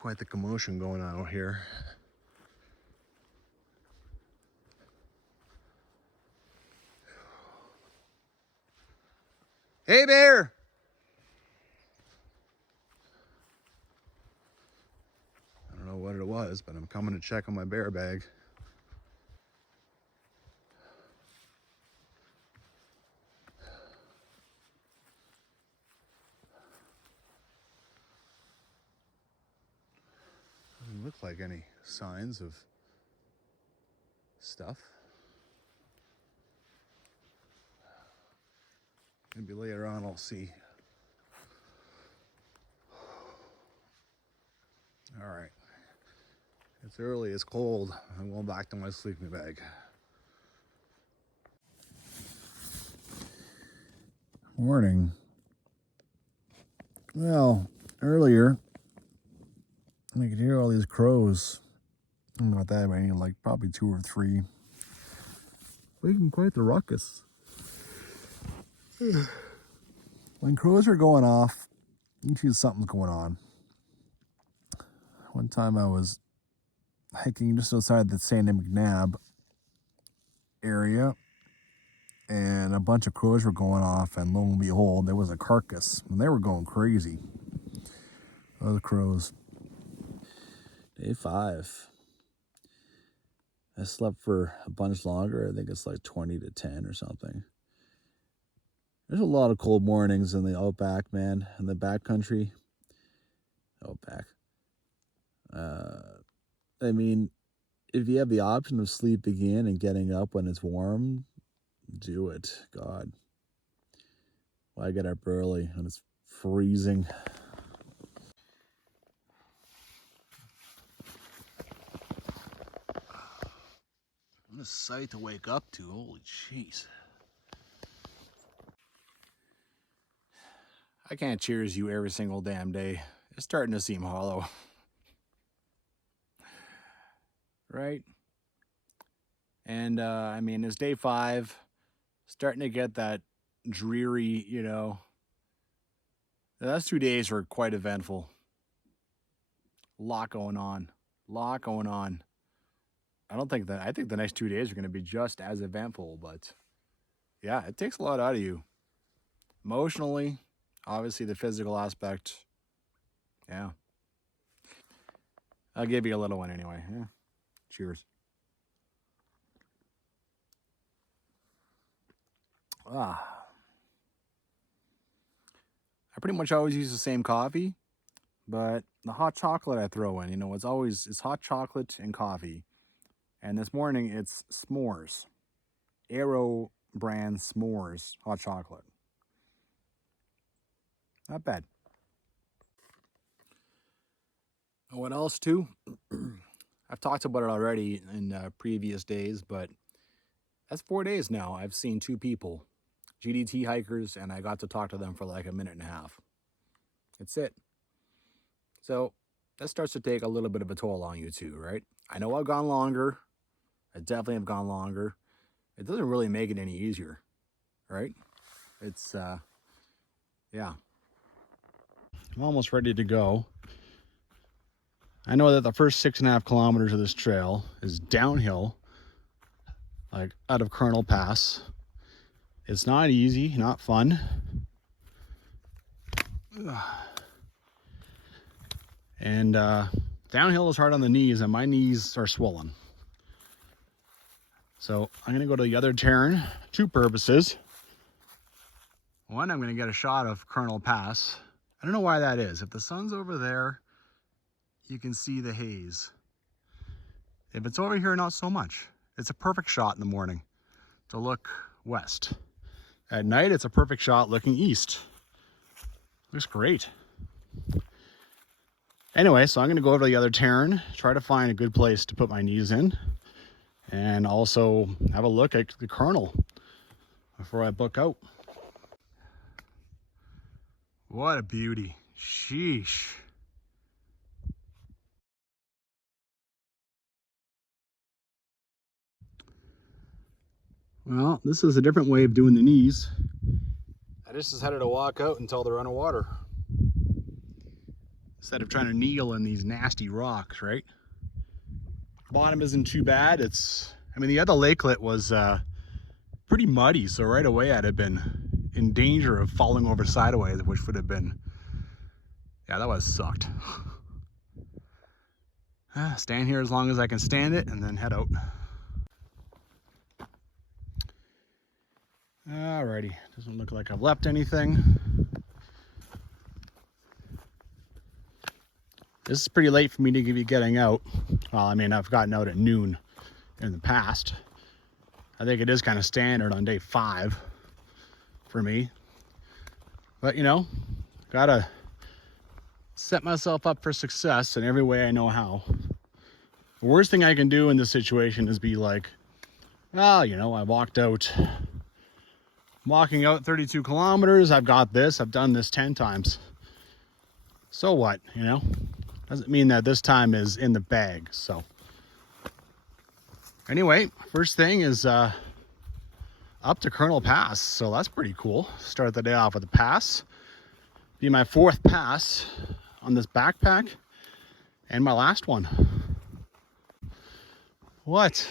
Quite the commotion going on out here. Hey, bear! I don't know what it was, but I'm coming to check on my bear bag. Doesn't look like any signs of stuff. Maybe later on I'll see. All right. It's early, it's cold. I'm going back to my sleeping bag. Morning. Well, earlier, I could hear all these crows. Not that many, like probably 2 or 3. Making quite the ruckus. When crows are going off, you see something's going on. One time I was hiking just outside the Sandy McNabb area, and a bunch of crows were going off, and lo and behold, there was a carcass, and they were going crazy. Those crows. Day 5. I slept for a bunch longer. I think it's like 20 to 10 or something. There's a lot of cold mornings in the outback, man, in the backcountry. Outback. I mean, if you have the option of sleeping in and getting up when it's warm, do it. God. Why get up early when it's freezing? What a sight to wake up to. Holy jeez. I can't cheers you every single damn day. It's starting to seem hollow. Right? And, I mean, it's day 5. Starting to get that dreary, you know. The last 2 days were quite eventful. A lot going on. I think the next 2 days are going to be just as eventful, but yeah, it takes a lot out of you. Emotionally, obviously the physical aspect. Yeah. I'll give you a little one anyway. Yeah. Cheers. I pretty much always use the same coffee, but the hot chocolate I throw in, you know, it's hot chocolate and coffee. And this morning it's s'mores. Aero brand s'mores hot chocolate. Not bad. What else too? I've talked about it already in previous days, but that's 4 days now. I've seen 2 people, GDT hikers, and I got to talk to them for like a minute and a half. That's it. So that starts to take a little bit of a toll on you too, right? I know I've gone longer. I definitely have gone longer. It doesn't really make it any easier, right? It's, yeah. I'm almost ready to go. I know that the first 6.5 kilometers of this trail is downhill, like out of Colonel Pass. It's not easy, not fun. And downhill is hard on the knees, and my knees are swollen. So I'm going to go to the other turn, 2 purposes. One, I'm going to get a shot of Colonel Pass. I don't know why that is. If the sun's over there, you can see the haze. If it's over here, not so much. It's a perfect shot in the morning to look west. At night, it's a perfect shot looking east. Looks great. Anyway, so I'm going to go over to the other turn, try to find a good place to put my knees in, and also have a look at the Colonel before I book out. What a beauty. Sheesh. Well, this is a different way of doing the knees. I just decided to walk out until they're underwater. instead of trying to kneel in these nasty rocks, right? Bottom isn't too bad. I mean, the other lakelet was pretty muddy, so right away I'd have been in danger of falling over sideways, which would have been, yeah, that would have sucked. Stand here as long as I can stand it and then head out. Alrighty, doesn't look like I've left anything. This is pretty late for me to be getting out. Well, I mean, I've gotten out at noon in the past. I think it is kind of standard on day 5 for me. But, you know, gotta set myself up for success in every way I know how. The worst thing I can do in this situation is be like, well, you know, I walking out 32 kilometers. I've got this. I've done this 10 times. So what, you know? Doesn't mean that this time is in the bag. So anyway, first thing is up to Colonel Pass. So that's pretty cool. Start the day off with a pass. Be my 4th pass on this backpack and my last one. What?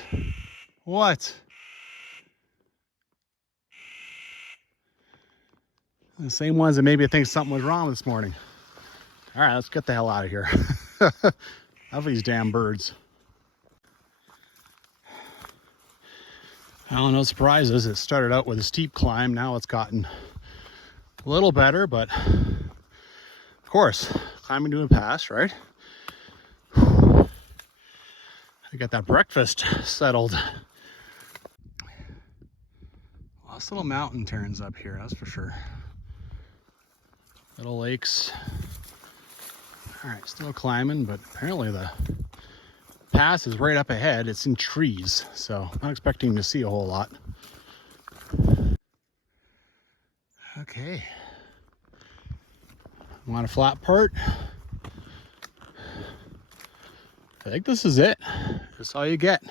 The same ones that maybe think something was wrong this morning. All right, let's get the hell out of here. Enough of these damn birds. Well, no surprises. It started out with a steep climb. Now it's gotten a little better, but of course, climbing to a pass, right? I got that breakfast settled. Lots of little mountain turns up here, that's for sure. Little lakes. All right, still climbing, but apparently the pass is right up ahead. It's in trees, so not expecting to see a whole lot. Okay. Want a flat part? I think this is it. That's all you get.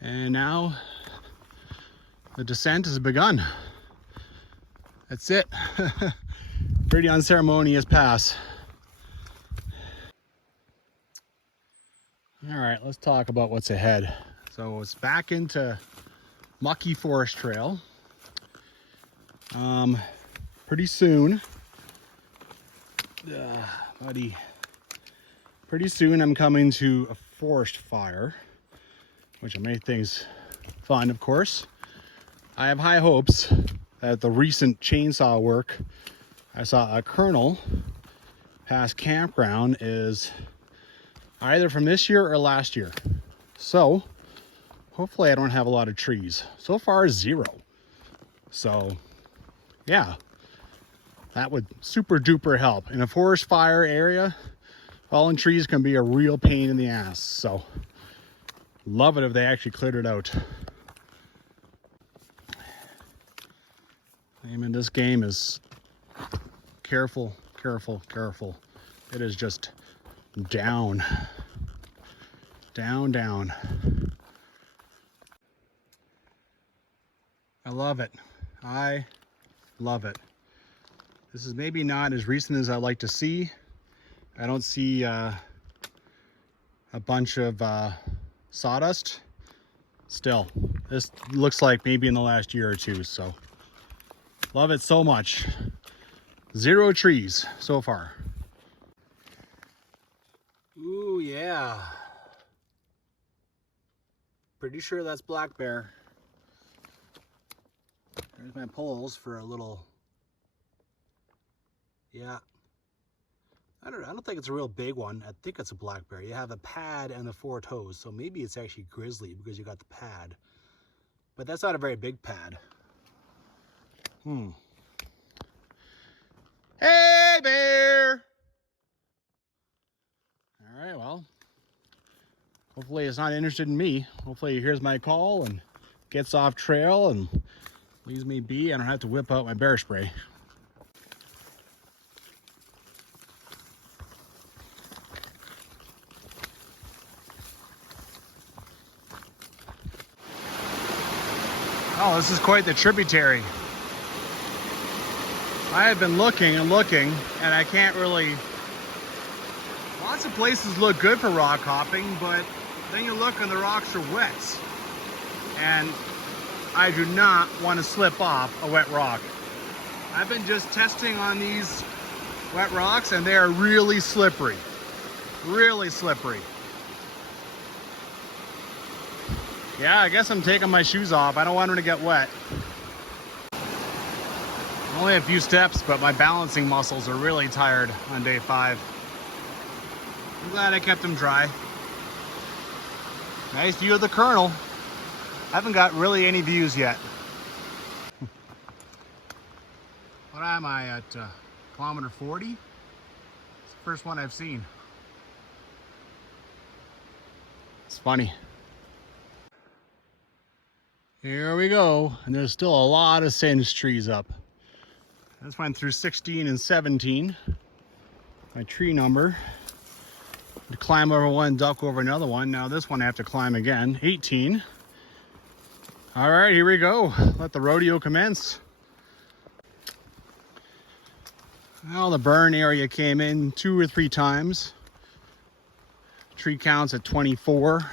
And now the descent has begun. That's it. Pretty unceremonious pass. All right, let's talk about what's ahead. So it's back into Mucky Forest Trail. Pretty soon, buddy. Pretty soon I'm coming to a forest fire, which will make things fun, of course. I have high hopes that the recent chainsaw work I saw a Colonel past Campground is either from this year or last year. So hopefully I don't have a lot of trees. So far, 0. So yeah, that would super duper help. In a forest fire area, fallen trees can be a real pain in the ass. So love it if they actually cleared it out. I mean, this game is careful. It is just down. I love it. I love it. This is maybe not as recent as I like to see. I don't see a bunch of sawdust. Still, this looks like maybe in the last year or 2, so love it so much. 0 trees so far. Ooh, yeah. Pretty sure that's black bear. There's my poles for a little. Yeah. I don't think it's a real big one. I think it's a black bear. You have a pad and the 4 toes, so maybe it's actually grizzly because you got the pad. But that's not a very big pad. Hey, bear! All right, well, hopefully it's not interested in me. Hopefully he hears my call and gets off trail and leaves me be. I don't have to whip out my bear spray. Oh, this is quite the tributary. I have been looking and I can't really Lots of places look good for rock hopping, but then you look and the rocks are wet. And I do not want to slip off a wet rock. I've been just testing on these wet rocks and they are really slippery. Really slippery. Yeah, I guess I'm taking my shoes off. I don't want them to get wet. Only a few steps, but my balancing muscles are really tired on day 5. I'm glad I kept them dry. Nice view of the Colonel. I haven't got really any views yet. What am I at? Kilometer 40? It's the first one I've seen. It's funny. Here we go, and there's still a lot of sage trees up. I just went through 16 and 17. My tree number. To climb over one, duck over another one. Now this one I have to climb again. 18. All right, here we go. Let the rodeo commence. Well, the burn area came in 2 or 3 times. Tree counts at 24. I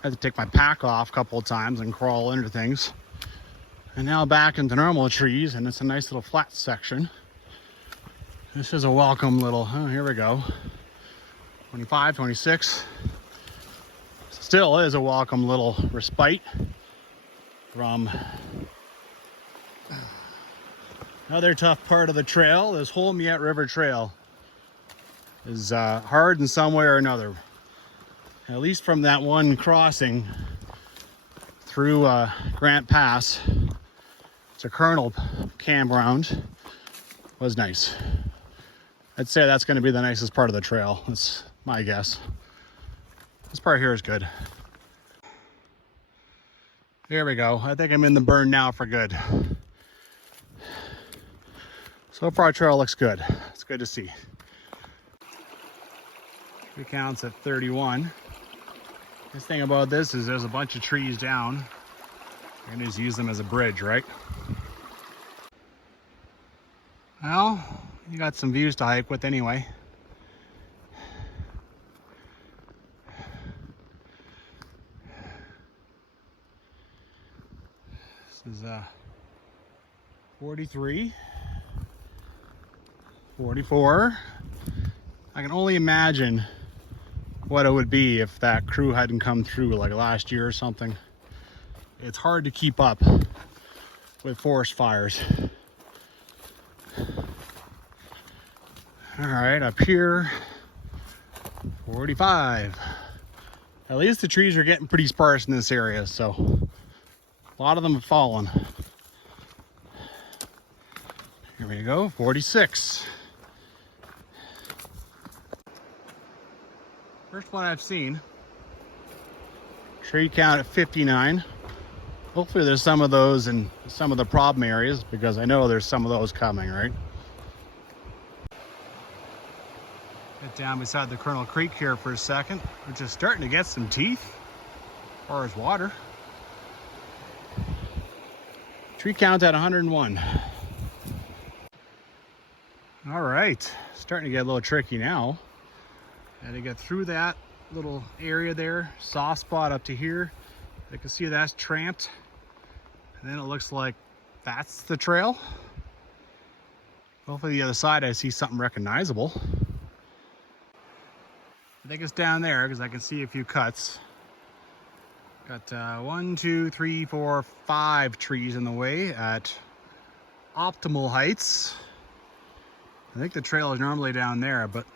had to take my pack off a couple of times and crawl under things. And now back into normal trees, and it's a nice little flat section. This is a welcome little, oh, here we go. 25, 26. Still is a welcome little respite from another tough part of the trail. This whole Miette River trail is hard in some way or another. At least from that one crossing through Grant Pass to Colonel Campground was nice. I'd say that's going to be the nicest part of the trail. That's my guess. This part here is good. There we go. I think I'm in the burn now for good. So far, our trail looks good. It's good to see. Tree counts at 31. Nice thing about this is there's a bunch of trees down. I can just use them as a bridge, right? Well, you got some views to hike with anyway. This is 43, 44. I can only imagine what it would be if that crew hadn't come through like last year or something. It's hard to keep up with forest fires. All right, up here, 45. At least the trees are getting pretty sparse in this area, so a lot of them have fallen. Here we go, 46. First one I've seen. Tree count at 59. Hopefully there's some of those in some of the problem areas, because I know there's some of those coming, right? Get down beside the Colonel Creek here for a second. We're just starting to get some teeth as far as water. Tree count at 101. All right, starting to get a little tricky now. And to get through that little area there, soft spot up to here. I can see that's tramped. And then it looks like that's the trail. Hopefully the other side I see something recognizable. I think it's down there because I can see a few cuts. Got 1, 2, 3, 4, 5 trees in the way at optimal heights. I think the trail is normally down there, but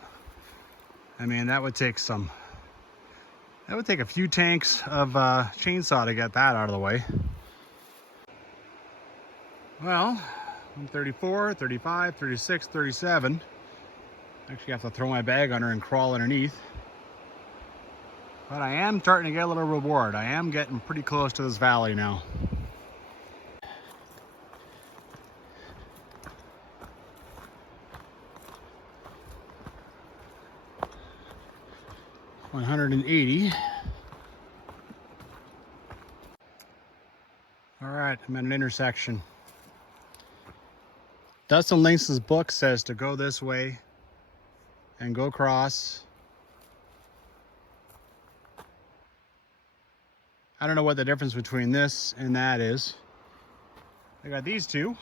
I mean, that would take a few tanks of chainsaw to get that out of the way. Well, I'm 34, 35, 36, 37. Actually have to throw my bag under and crawl underneath. But I am starting to get a little reward. I am getting pretty close to this valley now. $180. All right, I'm at an intersection. Dustin Lynx's book says to go this way and go across I don't know what the difference between this and that is. I got these two.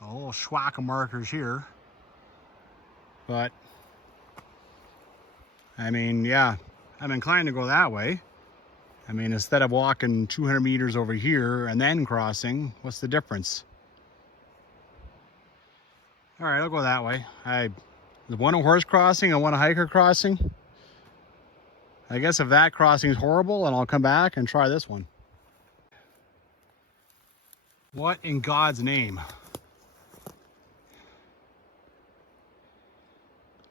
A little schwack of markers here. But, I mean, yeah, I'm inclined to go that way. I mean, instead of walking 200 meters over here and then crossing, what's the difference? All right, I'll go that way. One a horse crossing and one a hiker crossing. I guess if that crossing is horrible, then I'll come back and try this one. What in God's name?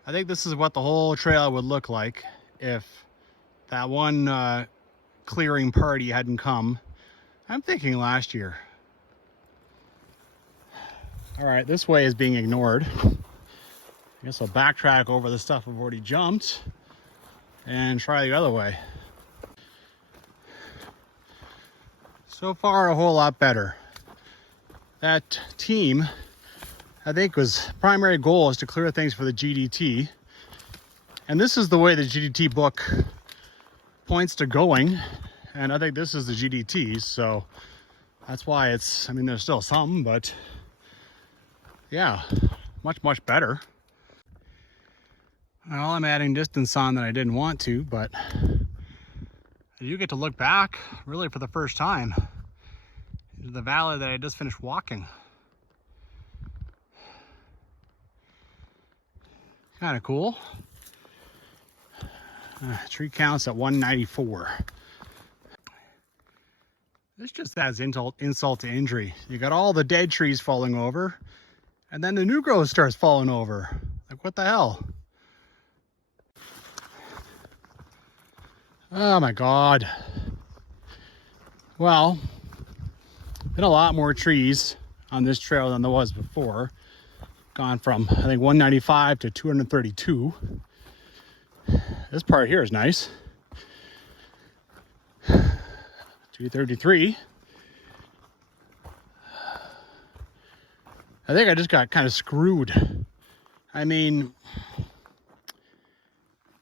I think this is what the whole trail would look like if that one clearing party hadn't come. I'm thinking last year. All right, this way is being ignored. I guess I'll backtrack over the stuff I've already jumped and try the other way. So far, a whole lot better. That team, I think, was primary goal is to clear things for the GDT. And this is the way the GDT book points to going. And I think this is the GDT, so that's why it's, I mean, there's still some, but yeah, much better. Well, I'm adding distance on that I didn't want to, but you get to look back really for the first time into the valley that I just finished walking. Kind of cool. Tree counts at 194. This just adds insult to injury. You got all the dead trees falling over, and then the new growth starts falling over. Like, what the hell? Oh my God. Well, been a lot more trees on this trail than there was before. Gone from, I think, 195 to 232. This part here is nice. 233. I think I just got kind of screwed. I mean,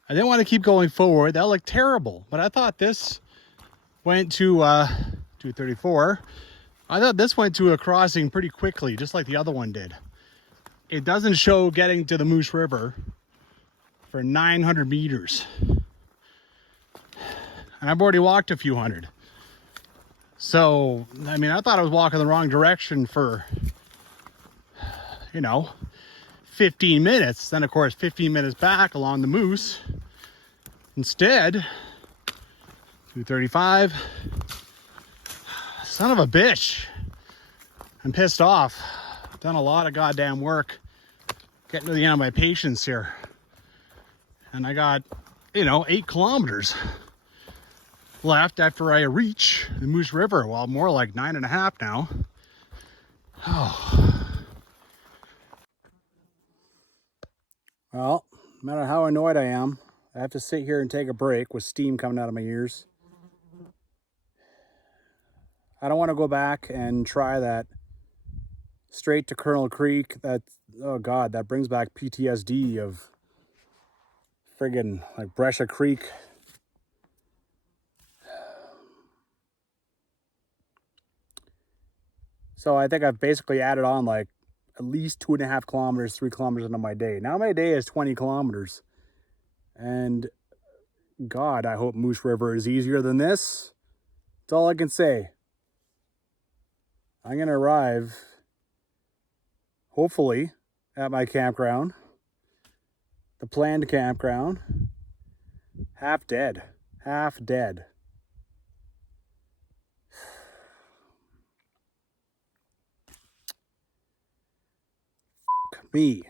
I didn't want to keep going forward. That looked terrible. But I thought this went to 234. I thought this went to a crossing pretty quickly, just like the other one did. It doesn't show getting to the Moose River for 900 meters. And I've already walked a few hundred. So, I mean, I thought I was walking the wrong direction for, 15 minutes. Then, of course, 15 minutes back along the Moose. Instead, 235. Son of a bitch. I'm pissed off. I've done a lot of goddamn work getting to the end of my patience here. And I got, 8 kilometers left after I reach the Moose River. Well, more like 9.5 now. Oh. Well, no matter how annoyed I am, I have to sit here and take a break with steam coming out of my ears. I don't want to go back and try that straight to Colonel Creek. That, oh God, that brings back PTSD of friggin' like Brescia Creek. So I think I've basically added on like at least 2.5 kilometers, 3 kilometers into my day. Now my day is 20 kilometers. And God, I hope Moose River is easier than this. That's all I can say. I'm going to arrive, hopefully, at my campground. The planned campground. Half dead. Half dead. Me.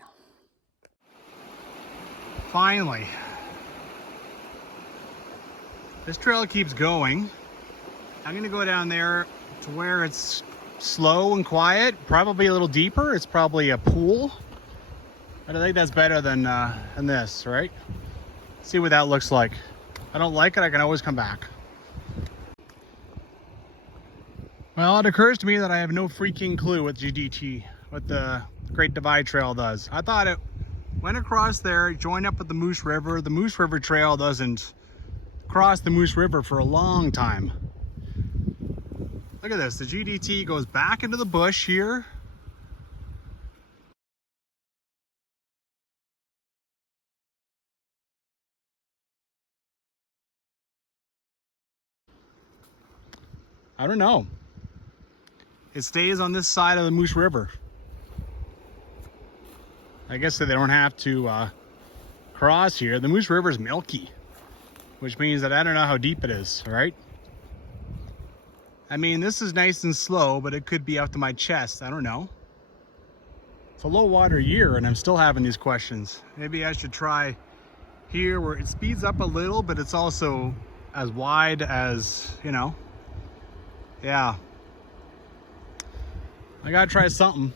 Finally. This trail keeps going. I'm gonna go down there to where it's slow and quiet, probably a little deeper. It's probably a pool. But I think that's better than this, right? See what that looks like. If I don't like it, I can always come back. Well, it occurs to me that I have no freaking clue what GDT, what the Great Divide Trail does. I thought it went across there, joined up with the Moose River. The Moose River Trail doesn't across the Moose River for a long time. Look at this, the GDT goes back into the bush here. I don't know. It stays on this side of the Moose River. I guess that they don't have to cross here. The Moose River is milky, which means that I don't know how deep it is, right? I mean, this is nice and slow, but it could be up to my chest. I don't know. It's a low water year and I'm still having these questions. Maybe I should try here where it speeds up a little, but it's also as wide as, you know. Yeah. I gotta try something.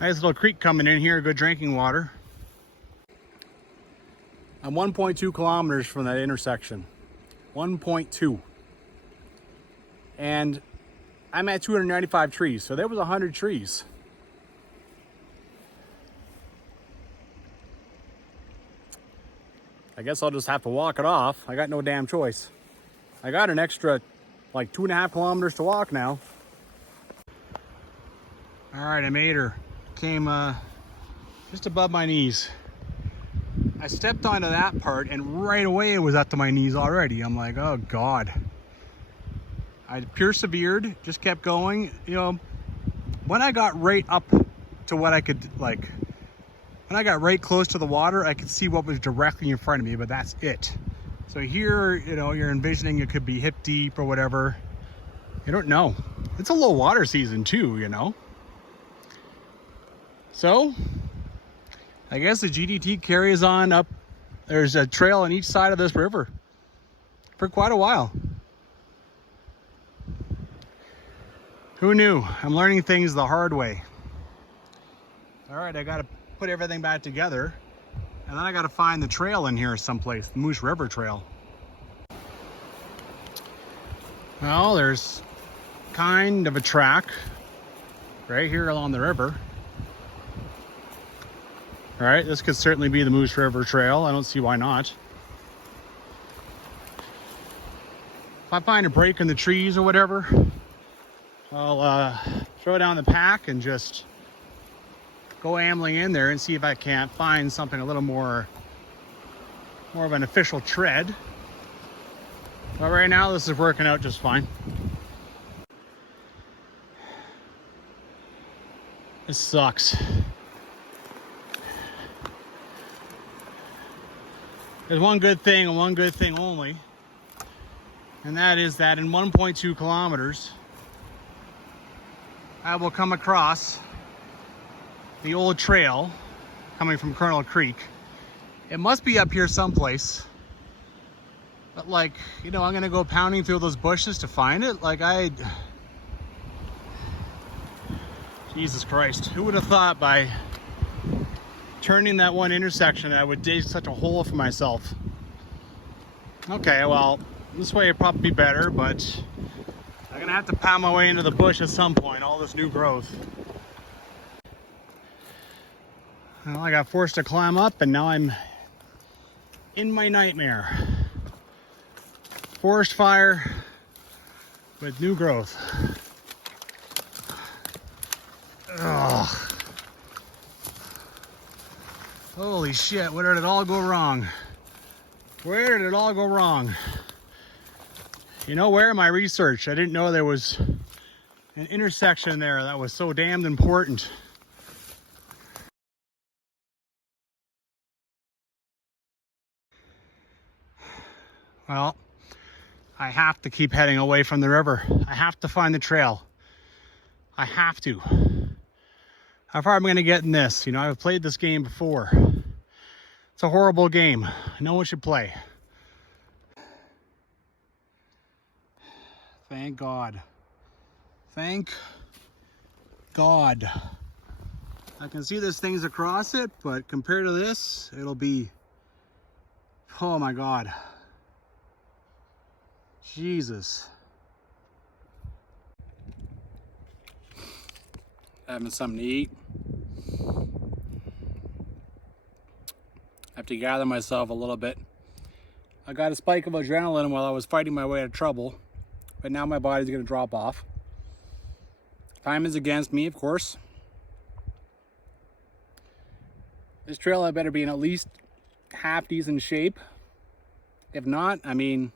Nice little creek coming in here, good drinking water. I'm 1.2 kilometers from that intersection. 1.2. And I'm at 295 trees, so there was 100 trees. I guess I'll just have to walk it off. I got no damn choice. I got an extra like 2.5 kilometers to walk now. All right, I made her. Came just above my knees. I stepped onto that part and right away it was up to my knees already. I'm like, oh God. I persevered, just kept going. You know, when I got right up to what I could, like, when I got right close to the water, I could see what was directly in front of me, but that's it. So here, you know, you're envisioning it could be hip deep or whatever. You don't know. It's a low water season too, you know. So, I guess the GDT carries on up. There's a trail on each side of this river for quite a while. Who knew? I'm learning things the hard way. All right, I gotta put everything back together and then I gotta find the trail in here someplace, the Moose River Trail. Well, there's kind of a track right here along the river. All right, this could certainly be the Moose River Trail. I don't see why not. If I find a break in the trees or whatever, I'll throw down the pack and just go ambling in there and see if I can't find something a little more of an official tread. But right now, this is working out just fine. This sucks. There's one good thing and one good thing only, and that is that in 1.2 kilometers, I will come across the old trail coming from Colonel Creek. It must be up here someplace, but like, you know, I'm gonna go pounding through those bushes to find it. Like Jesus Christ, who would have thought by turning that one intersection I would dig such a hole for myself? Okay, well, this way it'd probably be better, but I'm gonna have to pound my way into the bush at some point, all this new growth. Well, I got forced to climb up and now I'm in my nightmare. Forest fire with new growth. Ugh. Holy shit, where did it all go wrong? Where did it all go wrong? You know, where in my research, I didn't know there was an intersection there that was so damned important. Well, I have to keep heading away from the river. I have to find the trail. I have to. How far am I going to get in this? You know, I've played this game before. It's a horrible game. No one should play. Thank God. Thank God. I can see there's things across it, but compared to this, it'll be, oh my God. Jesus. Having something to eat. I have to gather myself a little bit. I got a spike of adrenaline while I was fighting my way out of trouble, but now my body's gonna drop off. Time is against me, of course. This trail I better be in at least half decent shape. If not, I mean,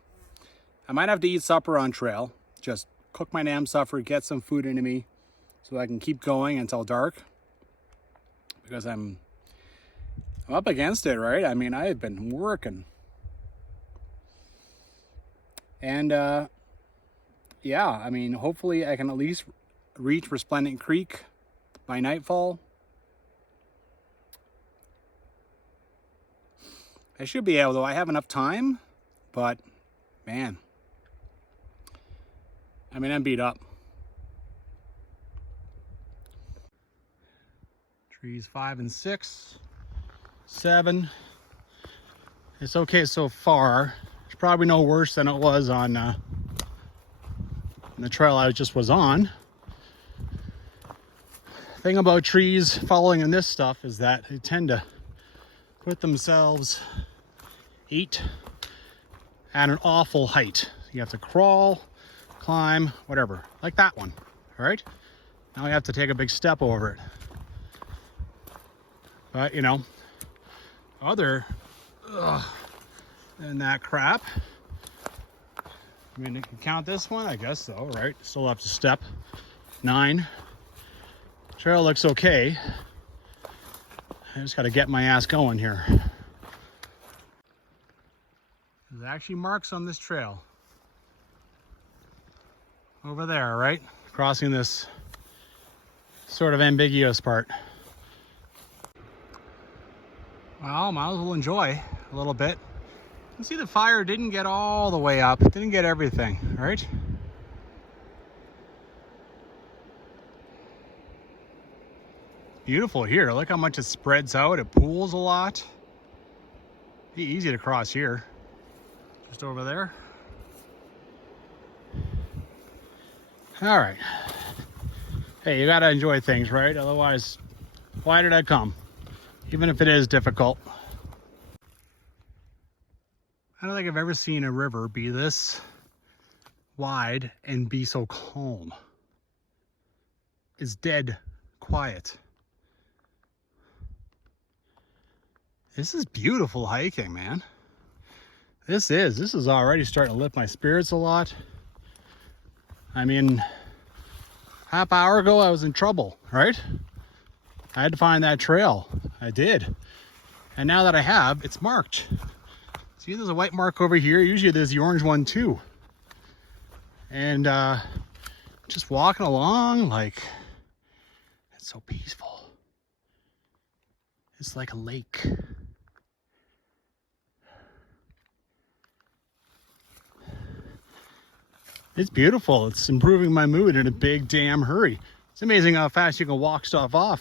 I might have to eat supper on trail. Just cook my damn supper, get some food into me so I can keep going until dark. Because I'm up against it, right? I mean, I've been working. And yeah, I mean, hopefully I can at least reach Resplendent Creek by nightfall. I should be able, though. I have enough time, but man, I mean, I'm beat up. Trees 5 and 6, 7. It's okay so far. It's probably no worse than it was on the trail I just was on. Thing about trees following in this stuff is that they tend to put themselves at an awful height. You have to crawl, climb, whatever, like that one. All right, now we have to take a big step over it. But you know, other than that crap, I mean, you can count this one, I guess so, right? Still have to step 9. Trail looks okay. I just got to get my ass going here. There's actually marks on this trail. Over there, right? Crossing this sort of ambiguous part. Well, might as well enjoy a little bit. You can see the fire didn't get all the way up. It didn't get everything, right? Beautiful here. Look how much it spreads out. It pools a lot. Be easy to cross here. Just over there. All right. Hey, you gotta enjoy things, right? Otherwise, why did I come? Even if it is difficult. I don't think I've ever seen a river be this wide and be so calm. It's dead quiet. This is beautiful hiking, man. This is already starting to lift my spirits a lot. I mean, half hour ago I was in trouble, right? I had to find that trail. I did. And now that I have, it's marked. See, there's a white mark over here. Usually there's the orange one too. And just walking along, like, it's so peaceful. It's like a lake. It's beautiful. It's improving my mood in a big damn hurry. It's amazing how fast you can walk stuff off.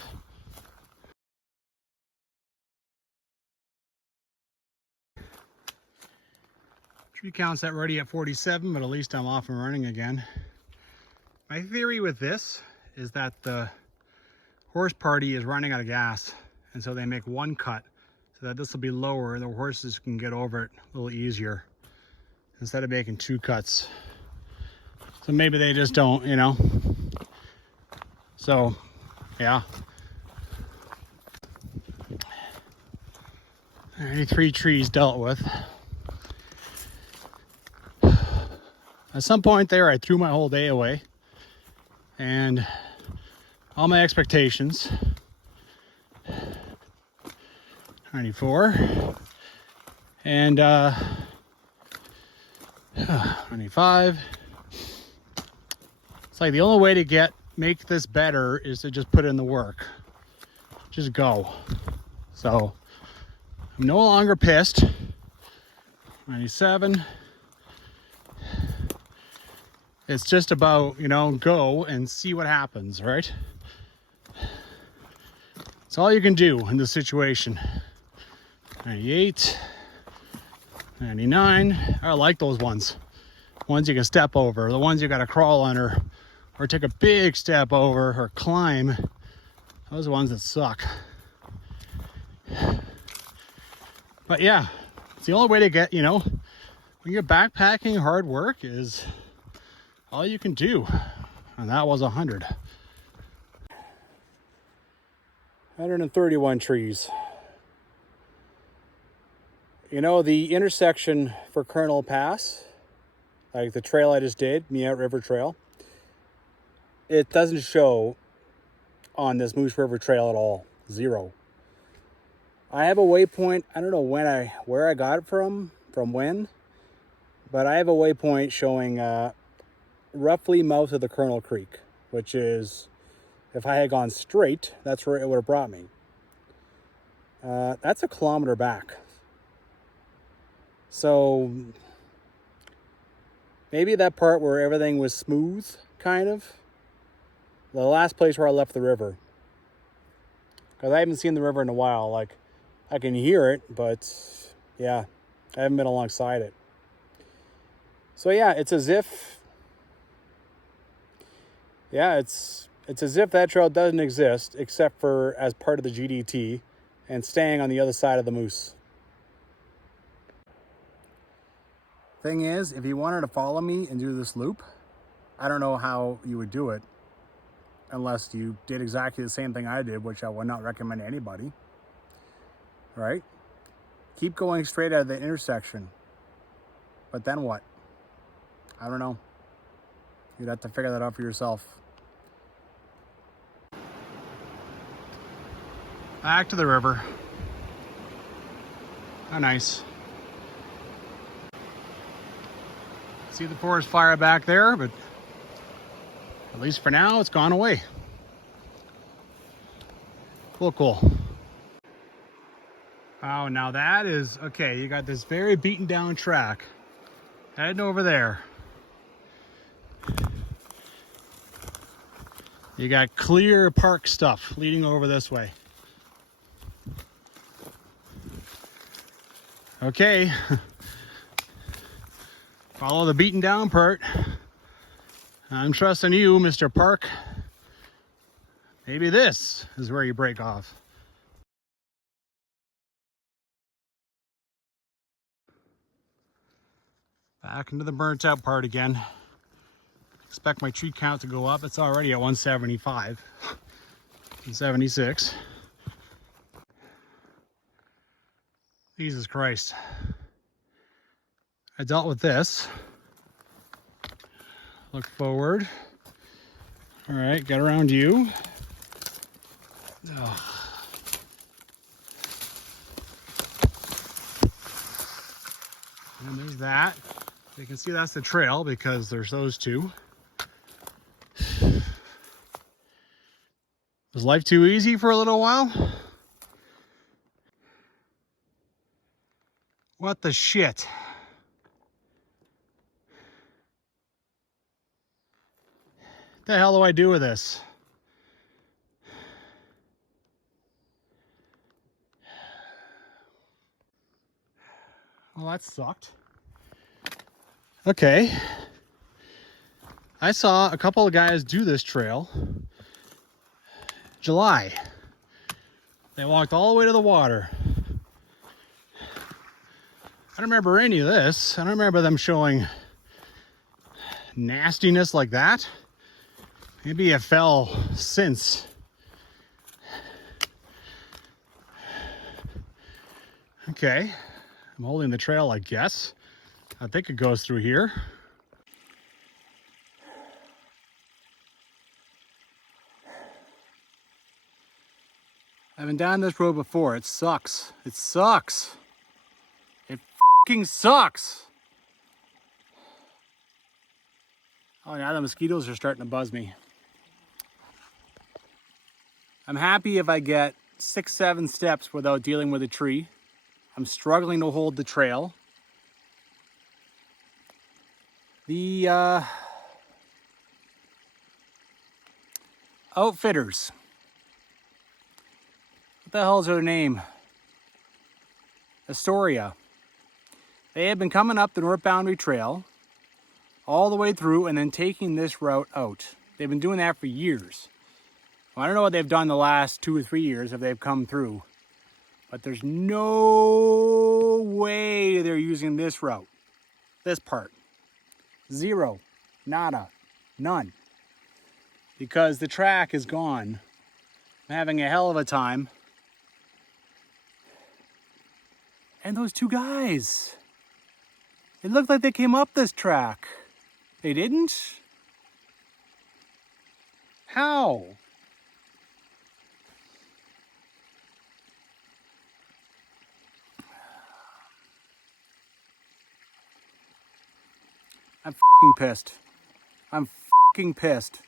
Tree count's already at 47, but at least I'm off and running again. My theory with this is that the horse party is running out of gas, and so they make one cut so that this will be lower and the horses can get over it a little easier instead of making 2 cuts. So maybe they just don't, you know. So, yeah. Alrighty, 3 trees dealt with. At some point there, I threw my whole day away. And all my expectations. 94. And 95. It's like the only way to make this better is to just put in the work. Just go. So I'm no longer pissed. 97. It's just about, you know, go and see what happens, right? It's all you can do in this situation. 98. 99. I like those ones. Ones you can step over. The ones you gotta crawl under. Or take a big step over or climb. Those are the ones that suck. But yeah, it's the only way to get, you know, when you're backpacking, hard work is all you can do. And that was 100. 131 trees. You know, the intersection for Colonel Pass, like the trail I just did, Miette River Trail, it doesn't show on this Moose River Trail at all. 0. I have a waypoint. I don't know where I got it from when, but I have a waypoint showing roughly mouth of the Colonel Creek, which is, if I had gone straight, that's where it would have brought me. That's a kilometer back. So maybe that part where everything was smooth, kind of. The last place where I left the river. Because I haven't seen the river in a while. Like, I can hear it, but yeah, I haven't been alongside it. So yeah, it's as if, it's as if that trail doesn't exist, except for as part of the GDT and staying on the other side of the Moose. Thing is, if you wanted to follow me and do this loop, I don't know how you would do it unless you did exactly the same thing I did, which I would not recommend to anybody. Right? Keep going straight out of the intersection. But then what? I don't know. You'd have to figure that out for yourself. Back to the river. How nice. See the forest fire back there, but at least for now, it's gone away. Cool. Oh, now that is, okay, you got this very beaten down track heading over there. You got clear park stuff leading over this way. Okay. Follow the beaten down part. I'm trusting you, Mr. Park. Maybe this is where you break off. Back into the burnt out part again. Expect my tree count to go up. It's already at 175 and 76. Jesus Christ. I dealt with this. Look forward. All right, get around you. Ugh. And there's that. You can see that's the trail because there's those two. Was life too easy for a little while? What the shit? What the hell do I do with this? Well, that sucked. Okay. I saw a couple of guys do this trail. July. They walked all the way to the water. I don't remember any of this. I don't remember them showing nastiness like that. Maybe it fell since. Okay. I'm holding the trail, I guess. I think it goes through here. I've been down this road before. It sucks. It sucks. It fucking sucks. Oh, now the mosquitoes are starting to buzz me. I'm happy if I get 6-7 steps without dealing with a tree. I'm struggling to hold the trail. The outfitters. What the hell is their name? Astoria. They have been coming up the North Boundary Trail all the way through and then taking this route out. They've been doing that for years. Well, I don't know what they've done the last 2 or 3 years if they've come through, but there's no way they're using this route. this part. Zero, nada, none. Because the track is gone. I'm having a hell of a time. And those two guys, it looked like they came up this track. They didn't? How? I'm f***ing pissed. I'm f***ing pissed.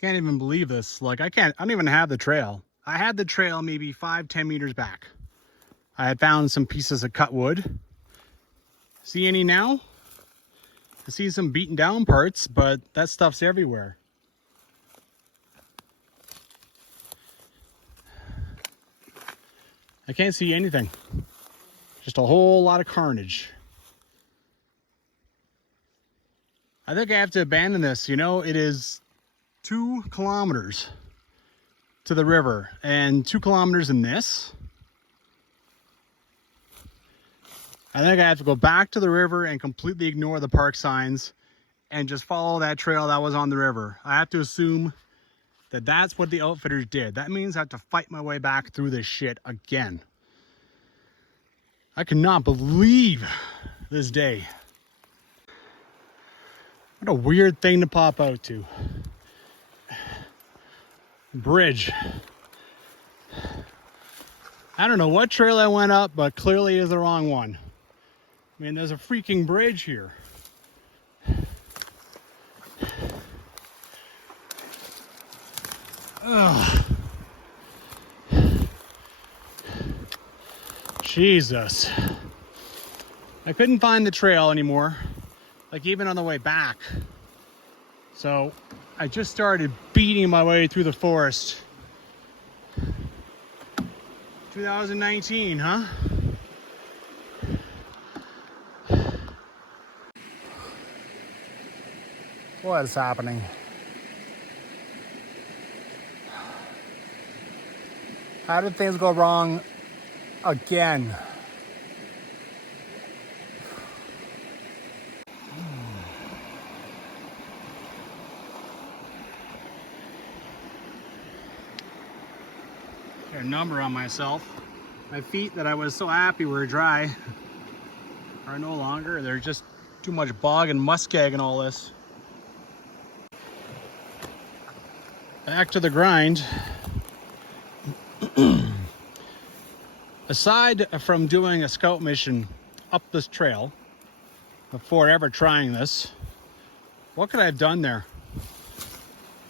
Can't even believe this. Like, I don't even have the trail. I had the trail maybe 5-10 meters back. I had found some pieces of cut wood. See any now? I see some beaten down parts, but that stuff's everywhere. I can't see anything. Just a whole lot of carnage. I think I have to abandon this. You know, it is 2 kilometers to the river and 2 kilometers in this. I think I have to go back to the river and completely ignore the park signs and just follow that trail that was on the river. I have to assume that that's what the outfitters did. That means I have to fight my way back through this shit again. I cannot believe this day. What a weird thing to pop out to. Bridge. I don't know what trail I went up, but clearly is the wrong one. I mean, there's a freaking bridge here. Ugh. Jesus. I couldn't find the trail anymore, like even on the way back. So I just started beating my way through the forest. 2019, huh? What is happening? How did things go wrong again? Got a number on myself. My feet that I was so happy were dry are no longer. They're just too much bog and muskeg and all this. Back to the grind. Aside from doing a scout mission up this trail before ever trying this, what could I have done there?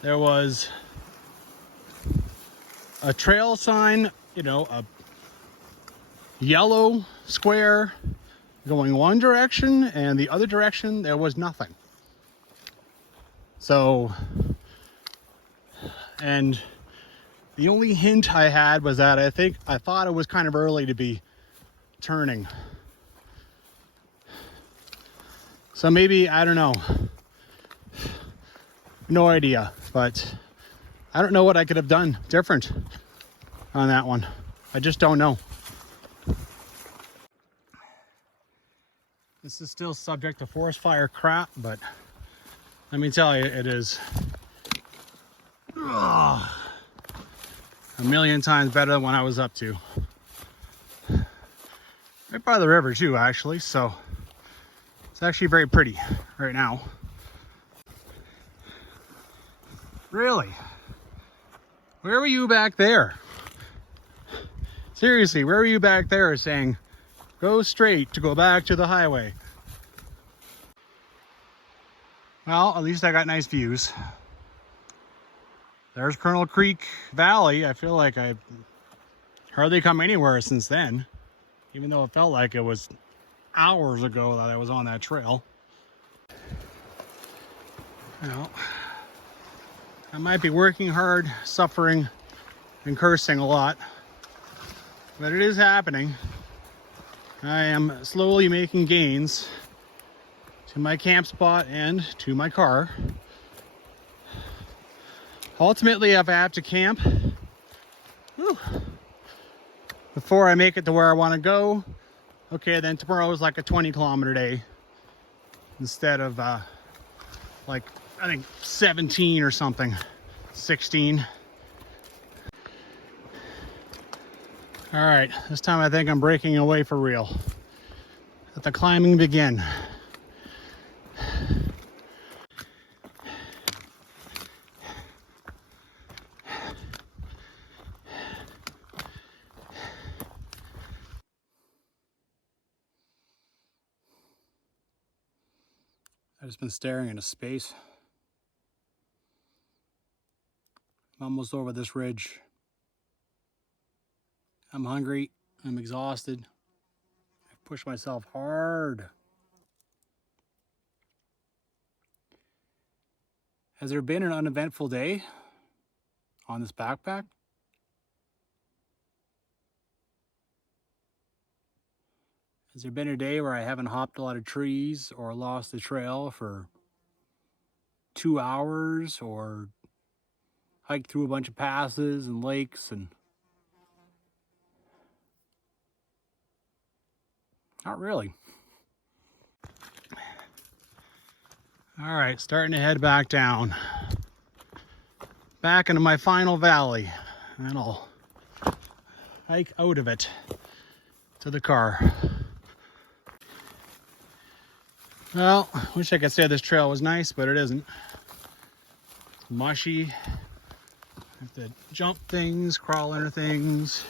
There was a trail sign, you know, a yellow square going one direction, and the other direction there was nothing. So, and the only hint I had was that I thought it was kind of early to be turning. So maybe, I don't know. No idea, but I don't know what I could have done different on that one. I just don't know. This is still subject to forest fire crap, but let me tell you, it is a million times better than what I was up to. Right by the river too, actually, so it's actually very pretty right now. Really? Where were you back there? Seriously, where were you back there saying, go straight to go back to the highway? Well, at least I got nice views. There's Colonel Creek Valley. I feel like I hardly come anywhere since then, even though it felt like it was hours ago that I was on that trail. Well, I might be working hard, suffering, and cursing a lot, but it is happening. I am slowly making gains to my camp spot and to my car. Ultimately, if I have to camp, before I make it to where I want to go. Okay, then tomorrow is like a 20-kilometer day instead of like I think 17 or something, 16. All right, this time I think I'm breaking away for real. Let the climbing begin. I've just been staring into space. I'm almost over this ridge. I'm hungry. I'm exhausted. I've pushed myself hard. Has there been an uneventful day on this backpack? Has there been a day where I haven't hopped a lot of trees or lost the trail for 2 hours or hiked through a bunch of passes and lakes and... Not really. All right, starting to head back down. Back into my final valley. And I'll hike out of it to the car. Well, wish I could say this trail was nice, but it isn't. It's mushy. I have to jump things, crawl under things.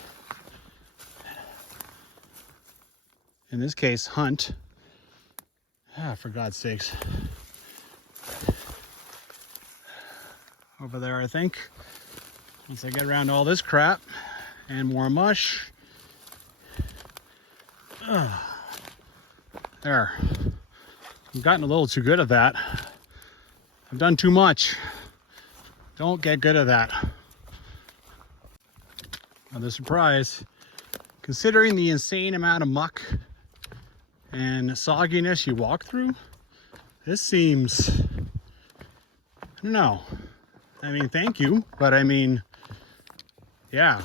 In this case, hunt. For God's sakes. Over there, I think. Once I get around all this crap and more mush. There. I've gotten a little too good at that. I've done too much. Don't get good at that. Now the surprise, considering the insane amount of muck and sogginess you walk through, this seems, I don't know. I mean, thank you, but I mean, yeah.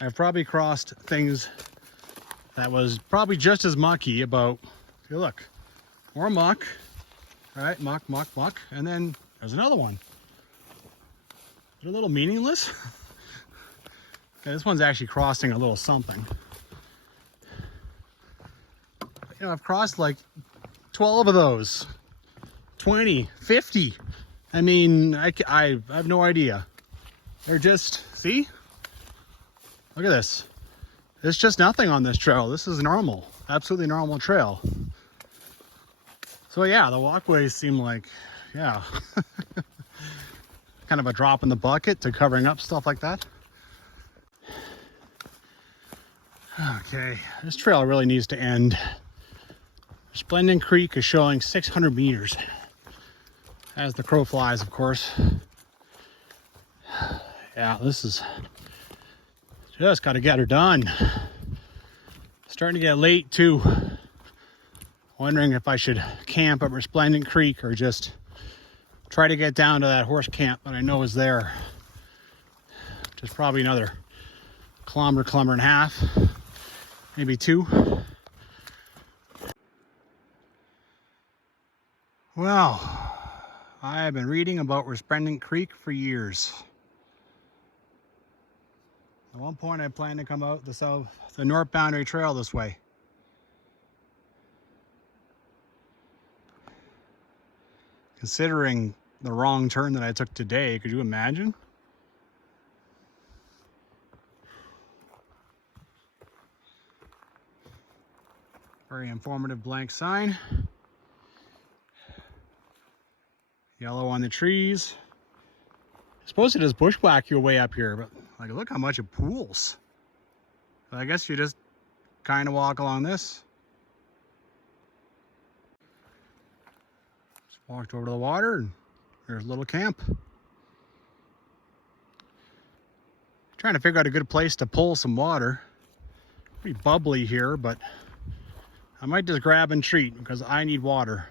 I've probably crossed things that was probably just as mucky about, hey, look, more muck, all right, muck, muck, muck, and then there's another one. They're a little meaningless. Okay, this one's actually crossing a little something. You know, I've crossed like 12 of those, 20, 50. I mean, I have no idea. They're just, see? Look at this. There's just nothing on this trail. This is normal, absolutely normal trail. So yeah, the walkways seem like, yeah, kind of a drop in the bucket to covering up stuff like that. Okay, this trail really needs to end. Resplendent Creek is showing 600 meters. As the crow flies, of course. Yeah, this is just got to get her done. Starting to get late too. Wondering if I should camp at Resplendent Creek or just try to get down to that horse camp that I know is there. Which is probably another kilometer and a half, maybe 2. Well, I have been reading about Resplendent Creek for years. At one point I planned to come out the North Boundary Trail this way. Considering the wrong turn that I took today, could you imagine? Very informative blank sign. Yellow on the trees. I suppose it is bushwhack your way up here, but like, look how much it pools. So I guess you just kind of walk along this. Just walked over to the water and there's a little camp. Trying to figure out a good place to pull some water. Pretty bubbly here, but I might just grab and treat because I need water.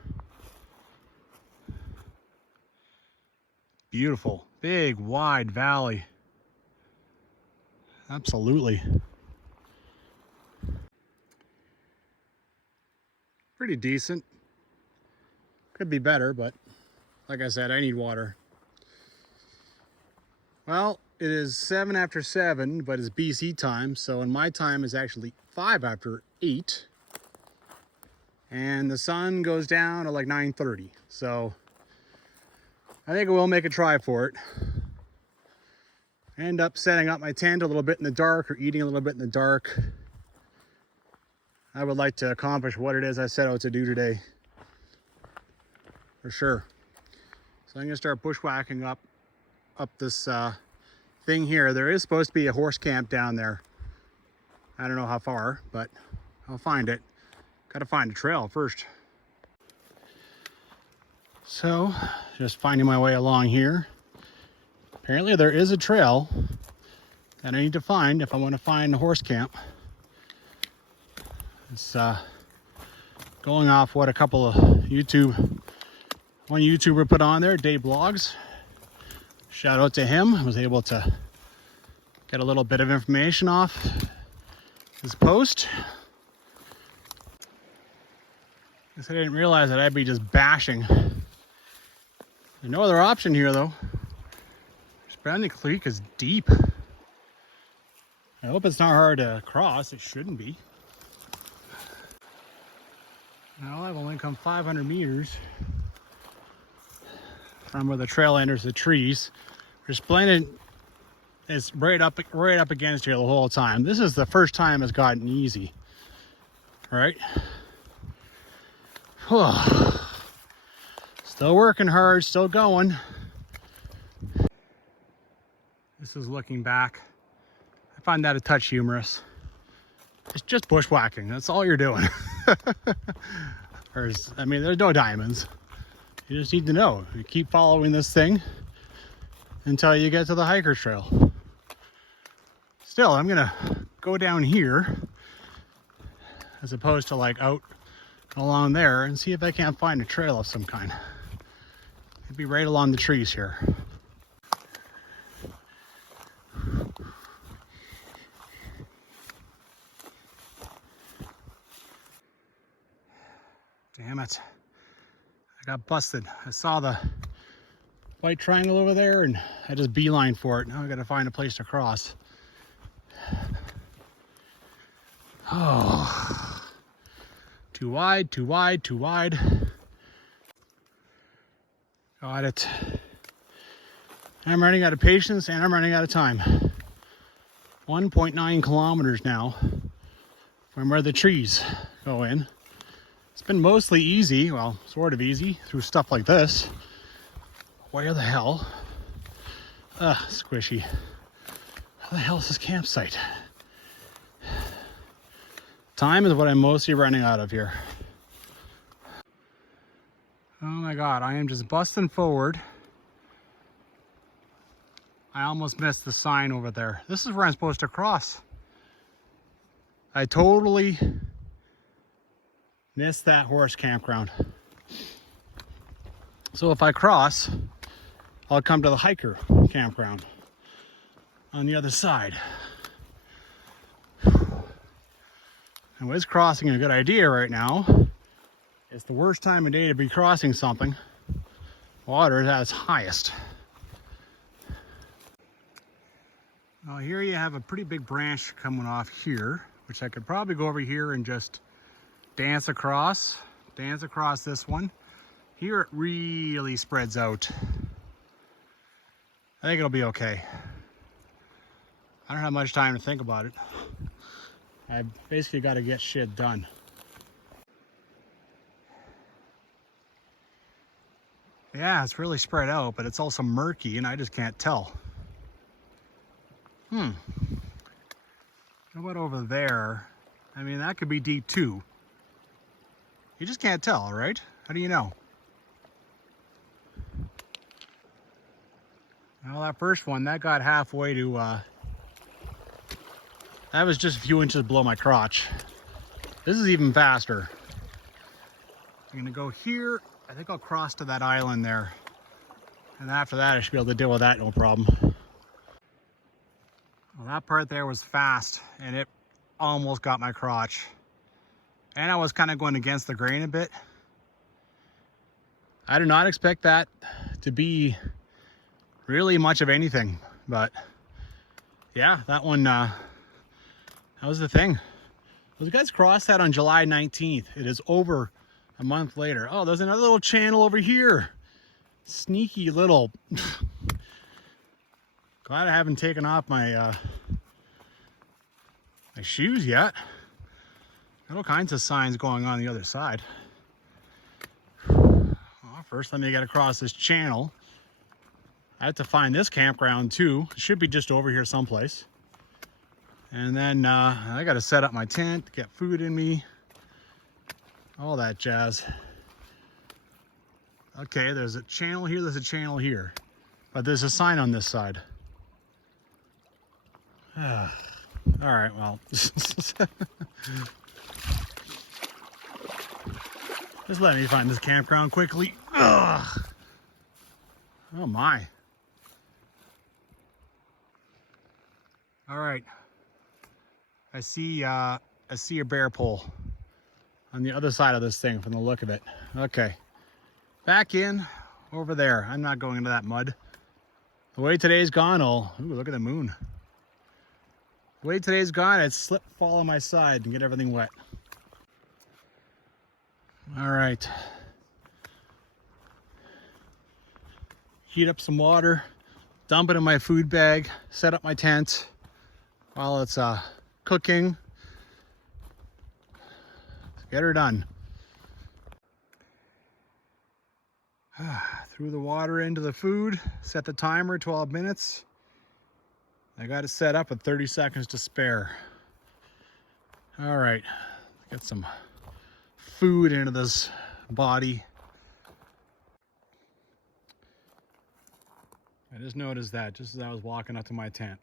Beautiful, big, wide valley. Absolutely. pretty decent. Could be better, but like I said, I need water. Well, it is 7 after 7, but it's BC time, so in my time is actually 5 after 8. And the sun goes down at like 9:30, so I think I will make a try for it. End up setting up my tent a little bit in the dark or eating a little bit in the dark. I would like to accomplish what it is I set out to do today, for sure. So I'm gonna start bushwhacking up this thing here. There is supposed to be a horse camp down there. I don't know how far, but I'll find it. Gotta find a trail first. So, just finding my way along here. Apparently there is a trail that I need to find if I want to find a horse camp. It's going off what a couple of one YouTuber put on there, Dave Blogs. Shout out to him. I was able to get a little bit of information off his post. I guess I didn't realize that I'd be just bashing. There's no other option here though. Resplendent Creek is deep. I hope it's not hard to cross. It shouldn't be. Well, I've only come 500 meters from where the trail enters the trees. Resplendent is right up against here the whole time. This is the first time it's gotten easy, right? Still working hard, still going. This is looking back. I find that a touch humorous. It's just bushwhacking. That's all you're doing. There's no diamonds. You just need to know. You keep following this thing until you get to the hiker trail. Still, I'm gonna go down here as opposed to like out along there and see if I can't find a trail of some kind. It'd be right along the trees here. Damn it. I got busted. I saw the white triangle over there and I just beeline for it. Now I gotta find a place to cross. Oh, too wide, too wide, too wide. Got it. I'm running out of patience and I'm running out of time. 1.9 kilometers now from where the trees go in. It's been mostly easy, well, sort of easy, through stuff like this. Where the hell? Squishy. How the hell is this campsite? Time is what I'm mostly running out of here. Oh my God, I am just busting forward. I almost missed the sign over there. This is where I'm supposed to cross. I totally missed that horse campground. So if I cross, I'll come to the hiker campground on the other side. And is crossing a good idea right now? It's the worst time of day to be crossing something. Water is at its highest. Well, here you have a pretty big branch coming off here, which I could probably go over here and just dance across this one. Here it really spreads out. I think it'll be okay. I don't have much time to think about it. I basically got to get shit done. Yeah, it's really spread out, but it's also murky and I just can't tell. How about over there? I mean, that could be deep too. You just can't tell, right? How do you know? Well, that first one, that got halfway to, that was just a few inches below my crotch. This is even faster. I'm gonna go here. I think I'll cross to that island there. And after that, I should be able to deal with that, no problem. Well, that part there was fast and it almost got my crotch. And I was kind of going against the grain a bit. I did not expect that to be really much of anything, but yeah, that one, that was the thing. Those guys crossed that on July 19th. It is over a month later. Oh, there's another little channel over here. Sneaky little. Glad I haven't taken off my my shoes yet. Got all kinds of signs going on the other side. Well, first, let me get across this channel. I have to find this campground too. It should be just over here someplace. And then I got to set up my tent, get food in me, all that jazz. Okay, there's a channel here, there's a channel here, but there's a sign on this side. All right, well. Just let me find this campground quickly. Ugh. Oh my. All right. I see a bear pole on the other side of this thing from the look of it. Okay. Back in over there. I'm not going into that mud. The way today's gone, ooh, look at the moon. The way today's gone, I'd slip, fall on my side and get everything wet. All right. Heat up some water, dump it in my food bag, set up my tent while it's cooking. Let's get her done. Threw the water into the food, set the timer 12 minutes. I got it set up with 30 seconds to spare. All right, get some food into this body. I just noticed that just as I was walking up to my tent.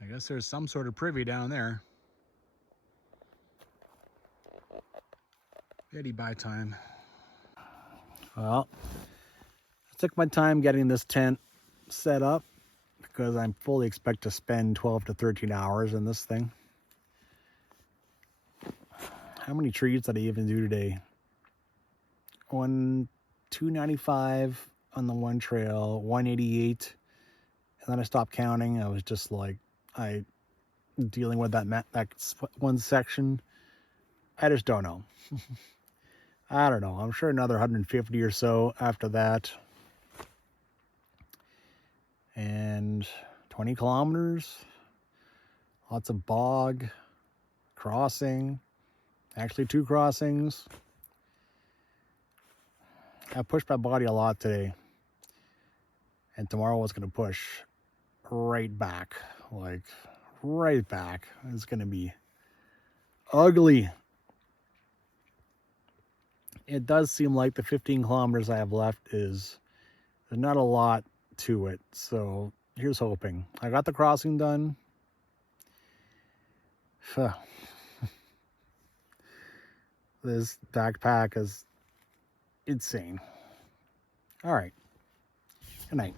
I guess there's some sort of privy down there. Eddie bye time. Well, I took my time getting this tent set up because I fully expect to spend 12 to 13 hours in this thing. How many trees did I even do today? 295 on the one trail, 188, and then I stopped counting. I was just like, dealing with that one section. I just don't know. I don't know. I'm sure another 150 or so after that. And 20 kilometers. Lots of bog, crossing. Actually 2 crossings. I pushed my body a lot today. And tomorrow it's going to push right back. Like, right back. It's going to be ugly. It does seem like the 15 kilometers I have left there's not a lot to it. So here's hoping. I got the crossing done. This backpack is insane. All right. Good night.